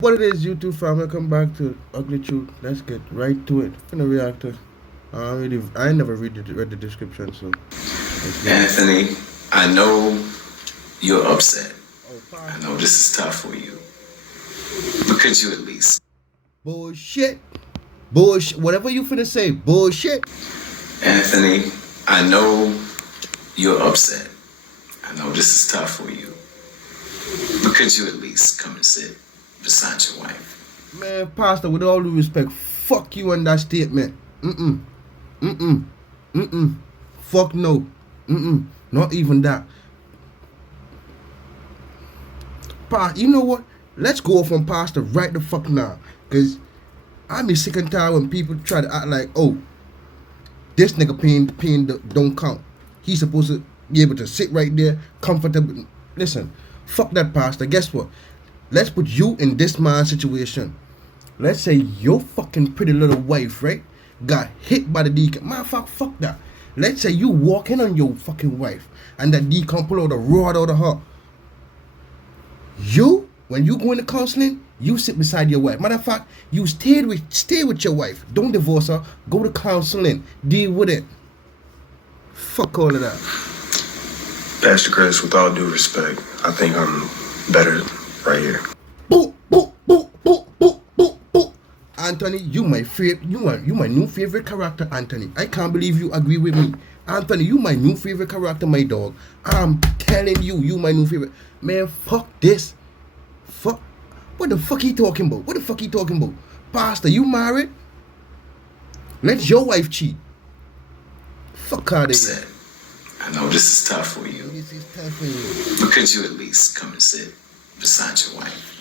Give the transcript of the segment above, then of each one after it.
What it is, YouTube fam? Welcome back to Ugly Truth. Let's get right to it. I'm gonna reactor. I never read the description, so let's get it. Anthony, I know you're upset. Oh, I know this is tough for you. But could you at least? bullshit, bullshit. Whatever you finna say, bullshit. Anthony, I know you're upset. I know this is tough for you. But could you at least come and sit beside your wife? Man, Pastor, with all due respect, fuck you on that statement. Fuck no. Not even that. You know what? Let's go from Pastor right the fuck now. Cause I'm sick and tired when people try to act like, oh, this nigga paying don't count. He's supposed to be able to sit right there, comfortable. Listen, fuck that, Pastor. Guess what? Let's put you in this man's situation. Let's say your fucking pretty little wife, right, got hit by the deacon. Man, fuck that. Let's say you walk in on your fucking wife and that deacon pull out a rod out of her. You, when you go into counseling, you sit beside your wife. Matter of fact, you stay with your wife. Don't divorce her. Go to counseling. Deal with it. Fuck all of that. Pastor Chris, with all due respect, I think I'm better right here. Boop, boop, boop, boop, boop, boop, boop. Anthony, you my new favorite character, Anthony. I can't believe you agree with me. Anthony, you my new favorite character, my dog. I'm telling you, you my new favorite. Man, fuck this. Fuck. What the fuck he talking about? What the fuck he talking about? Pastor, you married? Let your wife cheat. Fuck out of here. I know this is tough for you. This is tough for you. But could you at least come and sit beside your wife?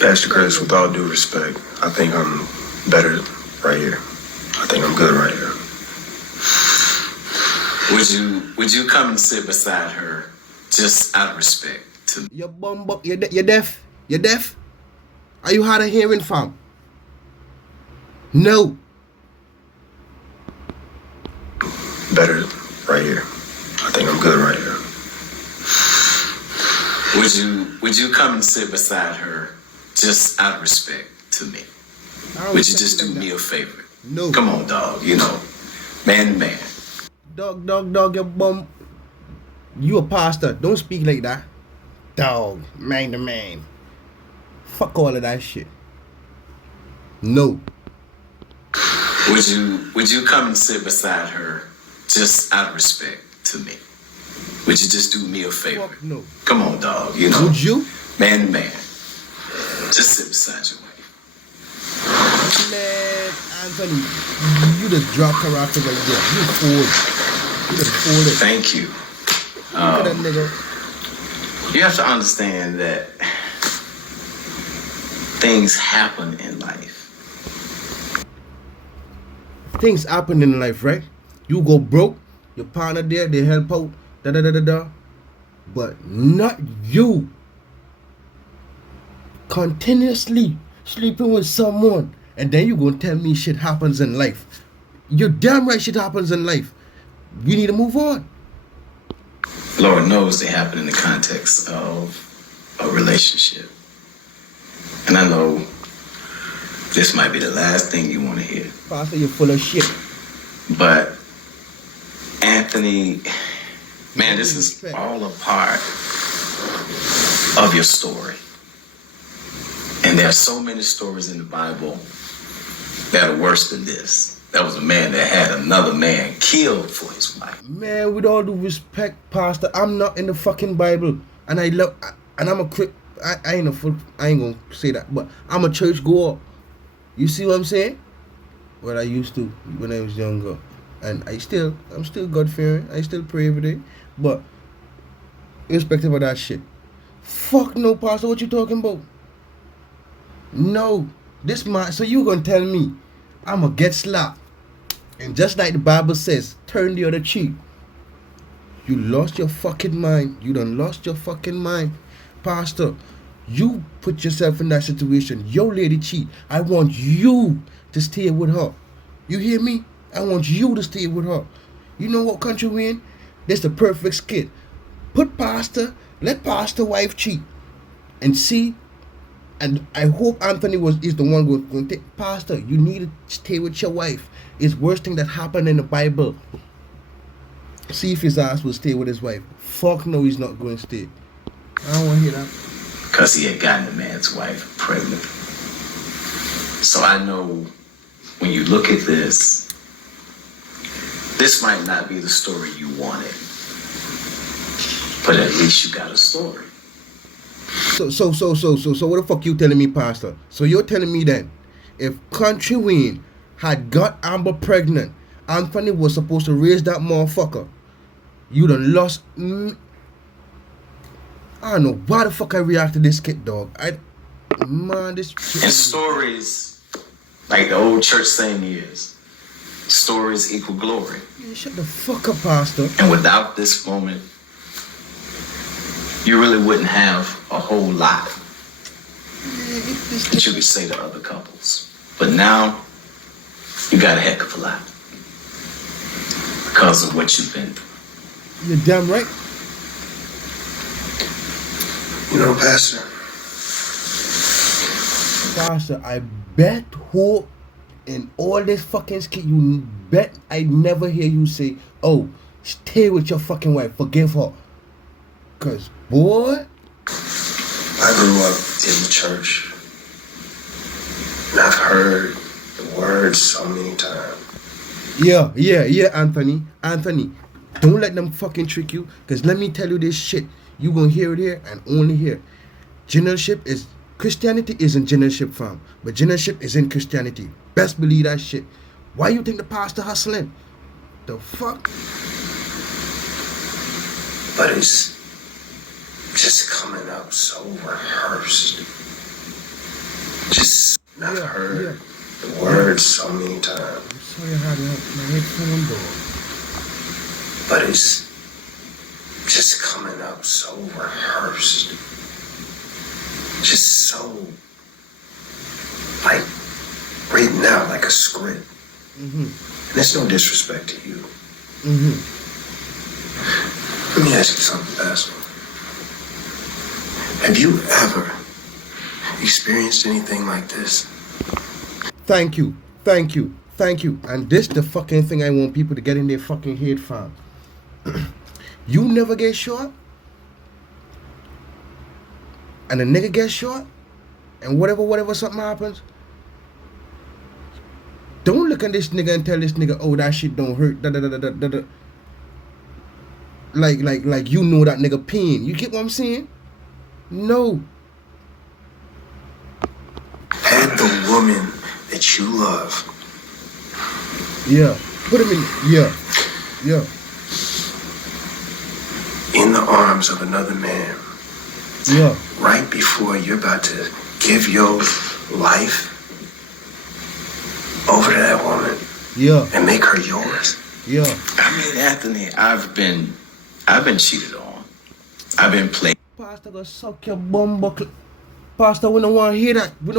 Pastor Chris, with all due respect, I think I'm better right here. I think I'm good right here. Would you come and sit beside her just out of respect to me? You're you're deaf. You're deaf. Are you hard of hearing, fam? No. Better right here. I think I'm good right here. Would you come and sit beside her just out of respect to me? Would you just do me a favor? No. Come on, dog. You know, man to man. Dog, your bum. You a pastor. Don't speak like that. Dog, man to man. Fuck all of that shit. No. Would you come and sit beside her just out of respect to me? Would you just do me a favor? Fuck no. Come on, dog. You know, Would you? man to man. Just sit beside your wife. Man, Anthony, you just drop character right there. You fool. You just fool it. Thank you. Look at that nigga. You have to understand that things happen in life. Things happen in life, right? You go broke, your partner there, they help out, da. But not you. Continuously sleeping with someone, and then you gonna tell me shit happens in life. You're damn right shit happens in life. We need to move on. Lord knows they happen in the context of a relationship. And I know this might be the last thing you want to hear. Pastor, you're full of shit. But Anthony, man, this is all a part of your story. And there are so many stories in the Bible that are worse than this. That was a man that had another man killed for his wife. Man, with all due respect, Pastor, I'm not in the fucking Bible, and I'm a I ain't gonna say that, but I'm a church goer. You see what I'm saying? Well, I used to when I was younger, and I'm still God fearing. I still pray every day, but irrespective of that shit, fuck no, Pastor. What you talking about? No, this man. So you gonna tell me I'ma get slapped? And just like the Bible says, turn the other cheek. You lost your fucking mind. You done lost your fucking mind. Pastor, you put yourself in that situation. Your lady cheat. I want you to stay with her. You hear me? I want you to stay with her. You know what, Kountry Wayne? This the perfect skit. Let Pastor wife cheat. And see And I hope Anthony is the one going to take, Pastor, you need to stay with your wife. It's worst thing that happened in the Bible. See if his ass will stay with his wife. Fuck no, he's not going to stay. I don't want to hear that. Because he had gotten the man's wife pregnant. So I know when you look at this might not be the story you wanted. But at least you got a story. So what the fuck you telling me, Pastor? So you're telling me then, if Kountry Wayne had got Amber pregnant, Anthony was supposed to raise that motherfucker, you done lost. I don't know why the fuck I react to this kid, dog. This shit. And stories, like the old church saying is, stories equal glory. Man, shut the fuck up, Pastor. And without this moment, you really wouldn't have a whole lot that you could say to other couples. But now, you got a heck of a lot because of what you've been through. You're damn right. You know, Pastor, I bet hope in all this fucking skit, you bet I never hear you say, oh, stay with your fucking wife, forgive her. Cause boy, I grew up in the church, and I've heard the words so many times. Yeah, Anthony, don't let them fucking trick you. Cause let me tell you this shit, you gonna hear it here and only here. Christianity isn't generalship, fam, but generalship is in Christianity. Best believe that shit. Why you think the pastor hustling? The fuck? But it's just coming up so rehearsed. I've heard the words so many times. I'm sorry I had to help my headphone, dog. But it's just coming up so rehearsed. Just so, like, written out like a script. Mm-hmm. And it's no disrespect to you. Mm-hmm. Let me ask you something, Pastor. Have you ever experienced anything like this? Thank you. And this the fucking thing I want people to get in their fucking head, fam. You never get shot, and a nigga gets shot, and whatever something happens, don't look at this nigga and tell this nigga, oh, that shit don't hurt, da. Like you know that nigga pain. You get what I'm saying? No. Had the woman that you love. Yeah. Put him in. Yeah. In the arms of another man. Yeah. Right before you're about to give your life over to that woman. Yeah. And make her yours. Yeah. I mean, Anthony, I've been cheated on. I've been played. Pastor, go suck your bum buckle. Pastor, we don't want to hear that. We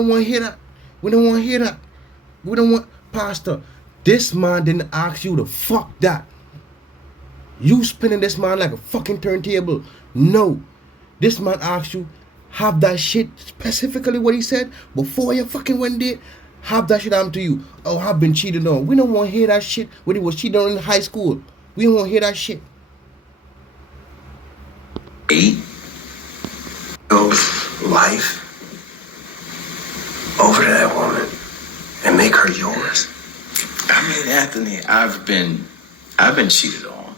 don't want. Pastor, this man didn't ask you to fuck that. You spinning this man like a fucking turntable. No. This man asked you, have that shit, specifically what he said, before you fucking went there, have that shit happen to you. Oh, I've been cheated on. We don't want to hear that shit when he was cheated on in high school. We don't want to hear that shit. 8 life over to that woman and make her yours. I mean, Anthony, I've been cheated on.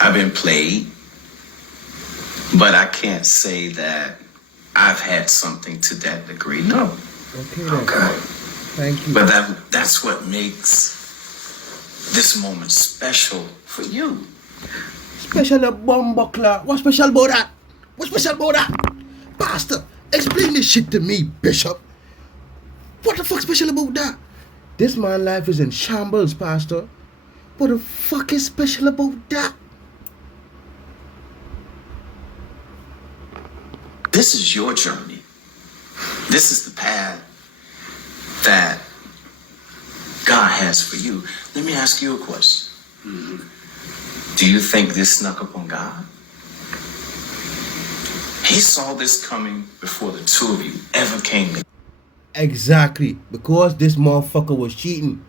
I've been played. But I can't say that I've had something to that degree. No. Okay then. Okay. Thank you. But that's what makes this moment special for you. Special a bumbuckler. What's special about that? Pastor, explain this shit to me, Bishop. What the fuck special about that? This man's life is in shambles, Pastor. What the fuck is special about that? This is your journey. This is the path that God has for you. Let me ask you a question. Do you think this snuck up on God? He saw this coming before the two of you ever came together. Exactly. Because this motherfucker was cheating.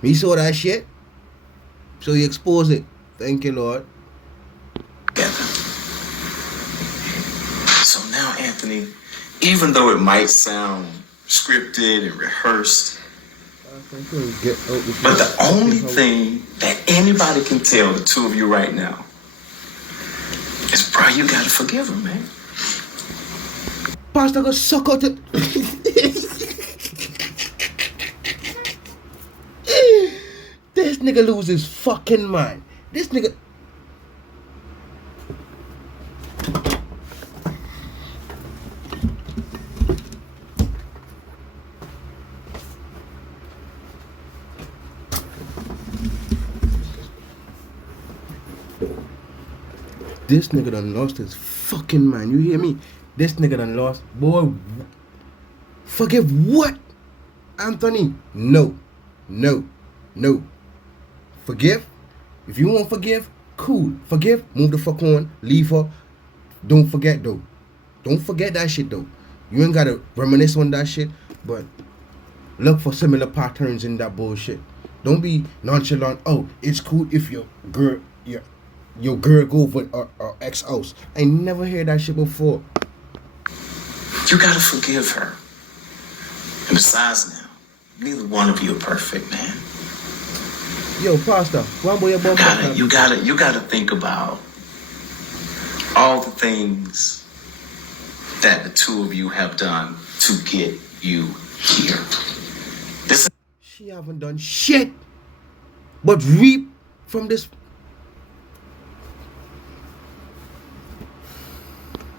He saw that shit. So he exposed it. Thank you, Lord. So now, Anthony, even though it might sound scripted and rehearsed, but the only thing that anybody can tell the two of you right now is, bro, you gotta forgive him, man. Pastor, go suck out it. This nigga lose his fucking mind. This nigga. This nigga done lost his fucking mind. You hear me? This nigga done lost. Boy, forgive what? Anthony? No. No. No. Forgive? If you won't forgive, cool. Forgive, move the fuck on, leave her. Don't forget though. Don't forget that shit though. You ain't gotta reminisce on that shit, but look for similar patterns in that bullshit. Don't be nonchalant. Oh, it's cool if your girl go over our ex house. I never heard that shit before. You gotta forgive her. And besides now, neither one of you are perfect, man. Yo, Pastor, one boy you gotta think about all the things that the two of you have done to get you here. She haven't done shit but reap from this.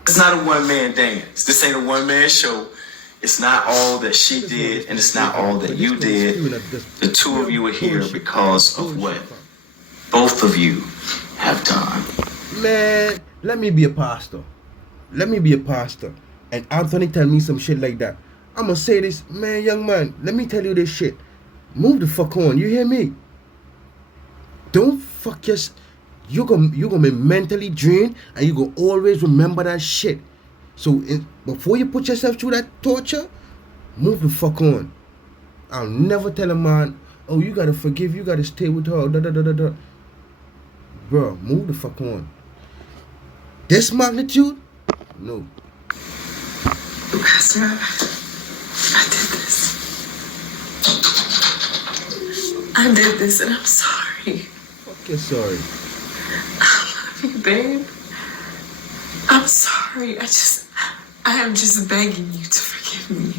It's not a one-man dance. This ain't a one-man show. It's not all that she did, and it's not all that you did. The two of you are here because of what both of you have done. Man, let me be a pastor. Let me be a pastor. And Anthony tell me some shit like that. I'ma say this, man, young man, let me tell you this shit. Move the fuck on, you hear me? Don't fuck yourself. You're gonna be mentally drained, and you gonna always remember that shit. So before you put yourself through that torture, move the fuck on. I'll never tell a man, oh, you gotta forgive, you gotta stay with her, da da da da da. Bro, move the fuck on. This magnitude? No. Pastor, I did this. I did this and I'm sorry. Fuck you sorry. I love you, babe. I'm sorry. I am just begging you to forgive me.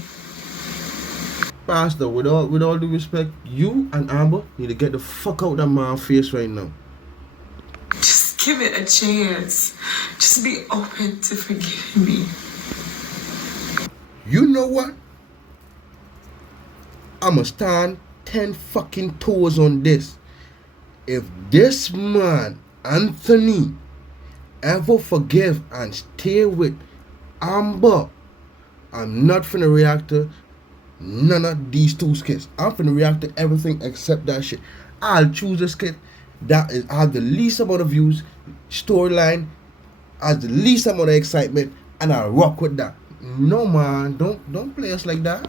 Pastor, with all due respect, you and Amber need to get the fuck out that man's face right now. Just give it a chance. Just be open to forgiving me. You know what? I'ma stand 10 fucking toes on this. If this man, Anthony, ever forgive and stay with Amber, I'm not finna react to none of these two skits. I'm finna react to everything except that shit. I'll choose a skit that has the least amount of views, storyline, has the least amount of excitement, and I'll rock with that. No man, don't play us like that.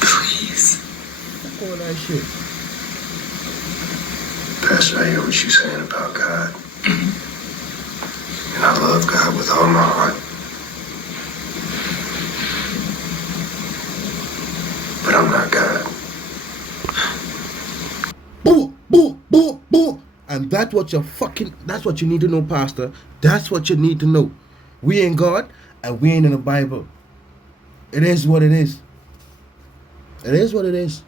Please. Fuck all that shit. Pastor, I hear what you're saying about God. And I love God with all my heart. But I'm not God. Boo, boo, boo, boo. And that's what you need to know, Pastor. That's what you need to know. We ain't God and we ain't in the Bible. It is what it is. It is what it is.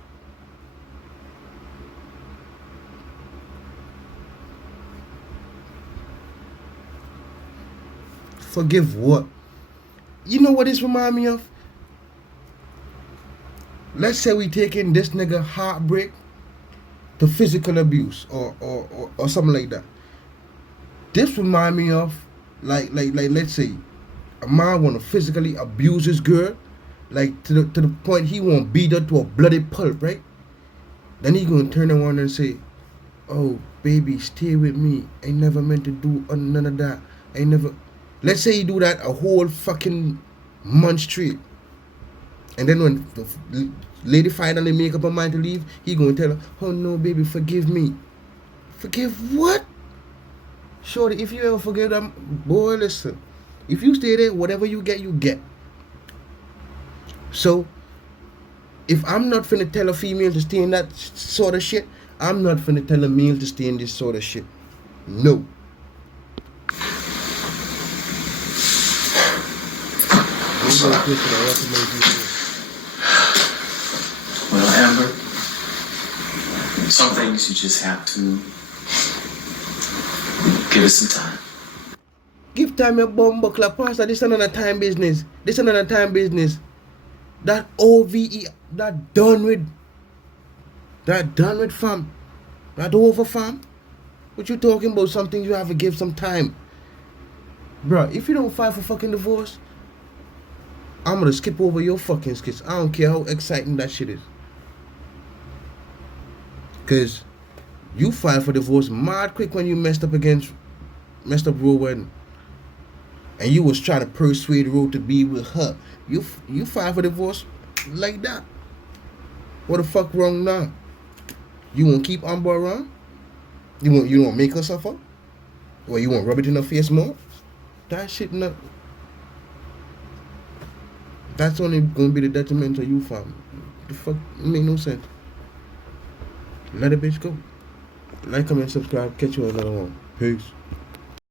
Forgive what? You know what this remind me of? Let's say we taking this nigga heartbreak to physical abuse or something like that. This remind me of like let's say a man wanna physically abuse his girl, like to the point he won't beat her to a bloody pulp, right? Then he gonna turn around and say, oh baby, stay with me. I never meant to do none of that. I never. Let's say you do that a whole fucking month straight, and then when the lady finally make up her mind to leave, he gonna tell her, "Oh no, baby, forgive me." Forgive what? Shorty, if you ever forgive them, boy, listen. If you stay there, whatever you get, you get. So, if I'm not finna tell a female to stay in that sort of shit, I'm not finna tell a male to stay in this sort of shit. No. Well, Amber, some things you just have to give it some time. Give time a bomb buckler, Pastor. This is another time business. This is another time business. That OVE, that done with. That done with, fam. That over, fam. What you talking about? Something you have to give some time. Bruh, if you don't fight for fucking divorce, I'm gonna skip over your fucking skits. I don't care how exciting that shit is. Cause you filed for divorce mad quick when you messed up Roe wedding. And you was trying to persuade Roe to be with her. You filed for divorce like that. What the fuck wrong now? You won't keep Amber around? You won't make her suffer? Or you won't rub it in her face more? That shit not. That's only gonna be the detriment to you, fam. The fuck, it make no sense. Let a bitch go. Like, comment, subscribe. Catch you on another one. Peace.